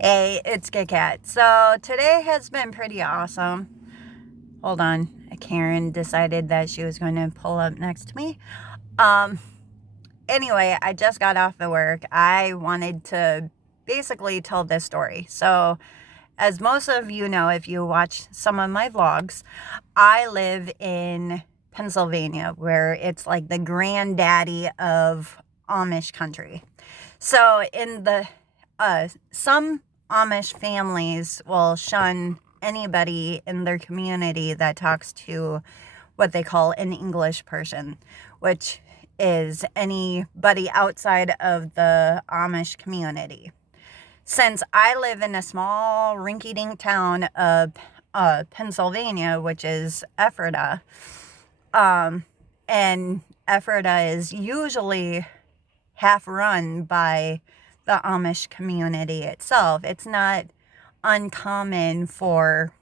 Hey, it's Kit Kat. So today has been pretty awesome. Hold on. Karen decided that she was going to pull up next to me. Um, anyway, I just got off of work. I wanted to basically tell this story. So, as most of you know, if you watch some of my vlogs, I live in Pennsylvania, where it's like the granddaddy of Amish country. So, some Amish families will shun anybody in their community that talks to what they call an English person, which is anybody outside of the Amish community. Since I live in a small rinky-dink town of Pennsylvania, which is Ephrata, and Ephrata is usually half run by the Amish community itself. It's not uncommon for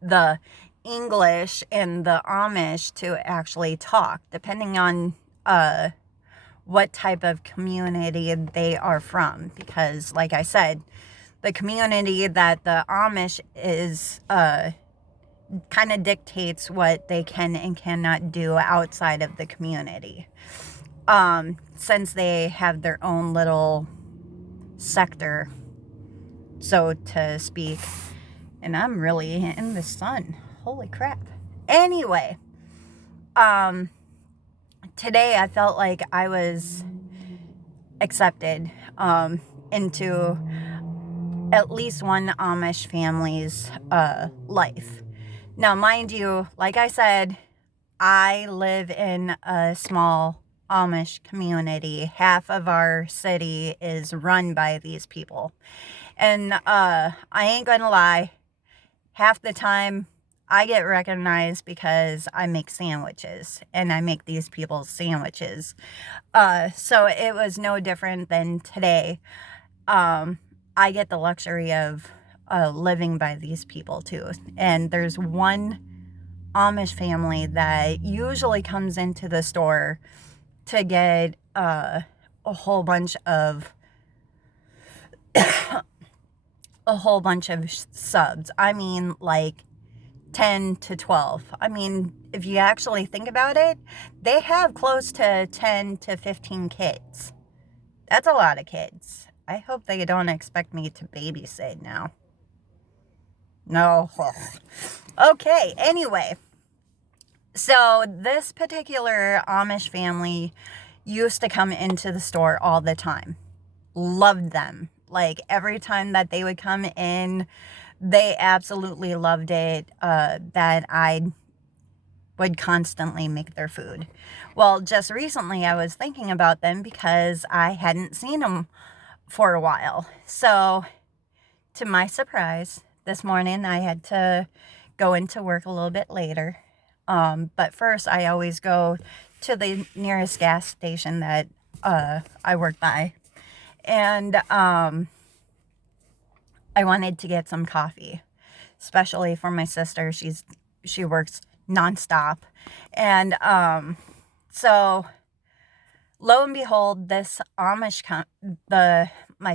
the English and the Amish to actually talk, depending on what type of community they are from. Because, like I said, the community that the Amish is kind of dictates what they can and cannot do outside of the community. Since they have their own little sector, so to speak. And I'm really in the sun. Holy crap. Anyway, today I felt like I was accepted into at least one Amish family's life. Now, mind you, like I said, I live in a small Amish community. Half of our city is run by these people. And I ain't gonna lie, half the time I get recognized because I make sandwiches and I make these people's sandwiches. So it was no different than today. I get the luxury of living by these people too. And there's one Amish family that usually comes into the store to get a whole bunch of subs. I mean, like 10 to 12. I mean, if you actually think about it, they have close to 10 to 15 kids. That's a lot of kids. I hope they don't expect me to babysit now. No. Okay, anyway. So this particular Amish family used to come into the store all the time. Loved them. Like every time that they would come in, they absolutely loved it, that I would constantly make their food. Well, just recently I was thinking about them because I hadn't seen them for a while. So, to my surprise, this morning I had to go into work a little bit later. But first, I always go to the nearest gas station that I work by. And I wanted to get some coffee, especially for my sister. She works nonstop. And so lo and behold, this my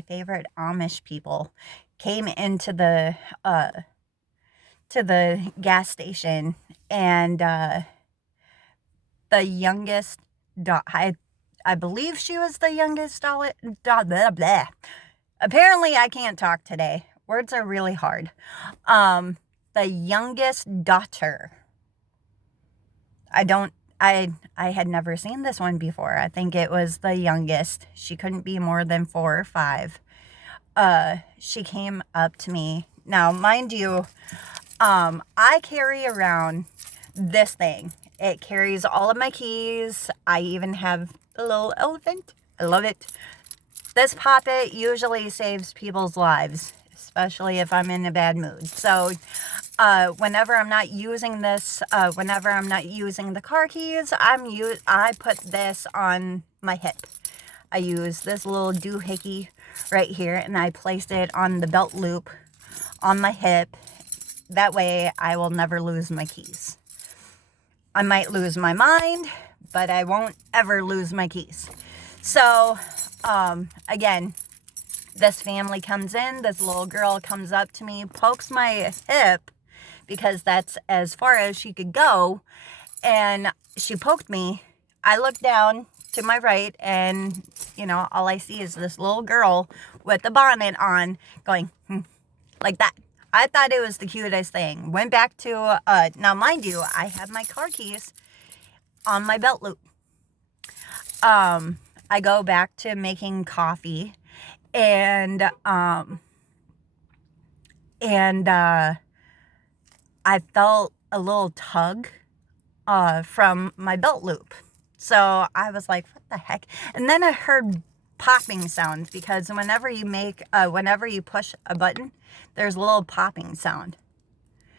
favorite Amish people came into the gas station, and the youngest I believe she was the youngest blah, blah, blah. Apparently I can't talk today. Words are really hard. The youngest daughter. I had never seen this one before. I think it was the youngest. She couldn't be more than 4 or 5. She came up to me. Now, mind you, I carry around this thing. It carries all of my keys. I even have a little elephant. I love it. This poppet usually saves people's lives, especially if I'm in a bad mood. So, whenever I'm not using the car keys, I put this on my hip. I use this little doohickey right here, and I placed it on the belt loop on my hip. That way, I will never lose my keys. I might lose my mind, but I won't ever lose my keys. So, again, This family comes in, this little girl comes up to me, pokes my hip, because that's as far as she could go, and she poked me. I look down to my right, and, all I see is this little girl with the bonnet on going, like that. I thought it was the cutest thing. Went back to, now mind you, I had my car keys on my belt loop. I go back to making coffee, and I felt a little tug from my belt loop. So I was like, what the heck? And then I heard popping sounds, because whenever you push a button, there's a little popping sound.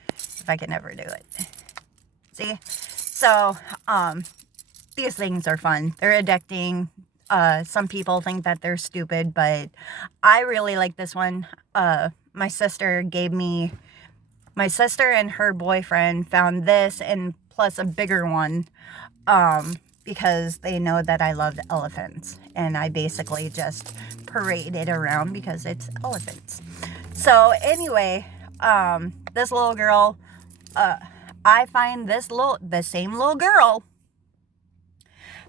If I can ever do it. See? So, these things are fun. They're addicting. Some people think that they're stupid, but I really like this one. My sister and her boyfriend found this, and plus a bigger one, because they know that I love elephants, and I basically just parade it around because it's elephants. So anyway, this little girl, I find the same little girl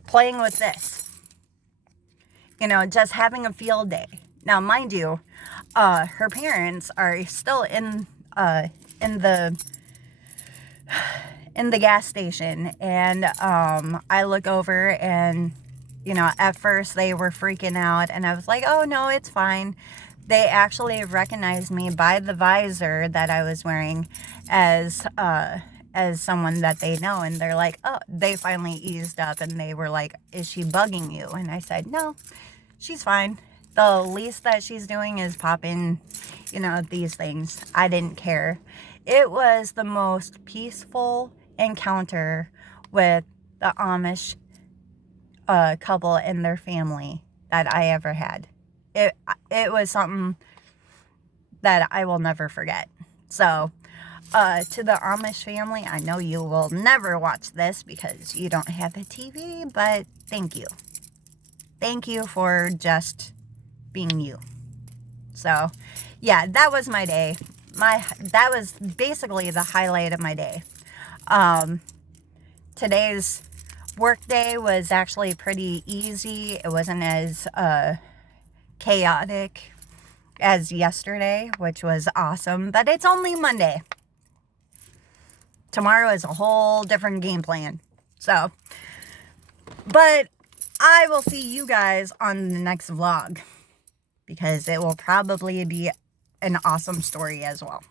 playing with this, just having a field day. Now, mind you, her parents are still in the gas station, and I look over, and at first they were freaking out, and I was like, oh no, it's fine. They actually recognized me by the visor that I was wearing as someone that they know, and they're like, oh, they finally eased up, and they were like, is she bugging you? And I said, no, she's fine. The least that she's doing is popping, these things. I didn't care. It was the most peaceful encounter with the Amish couple and their family that I ever had. It was something that I will never forget. So, to the Amish family, I know you will never watch this because you don't have a TV, but thank you. Thank you for just being you. So, yeah, that was my day. That was basically the highlight of my day. Today's work day was actually pretty easy. It wasn't as chaotic as yesterday, which was awesome, but it's only Monday. Tomorrow is a whole different game plan. So, but I will see you guys on the next vlog, because it will probably be an awesome story as well.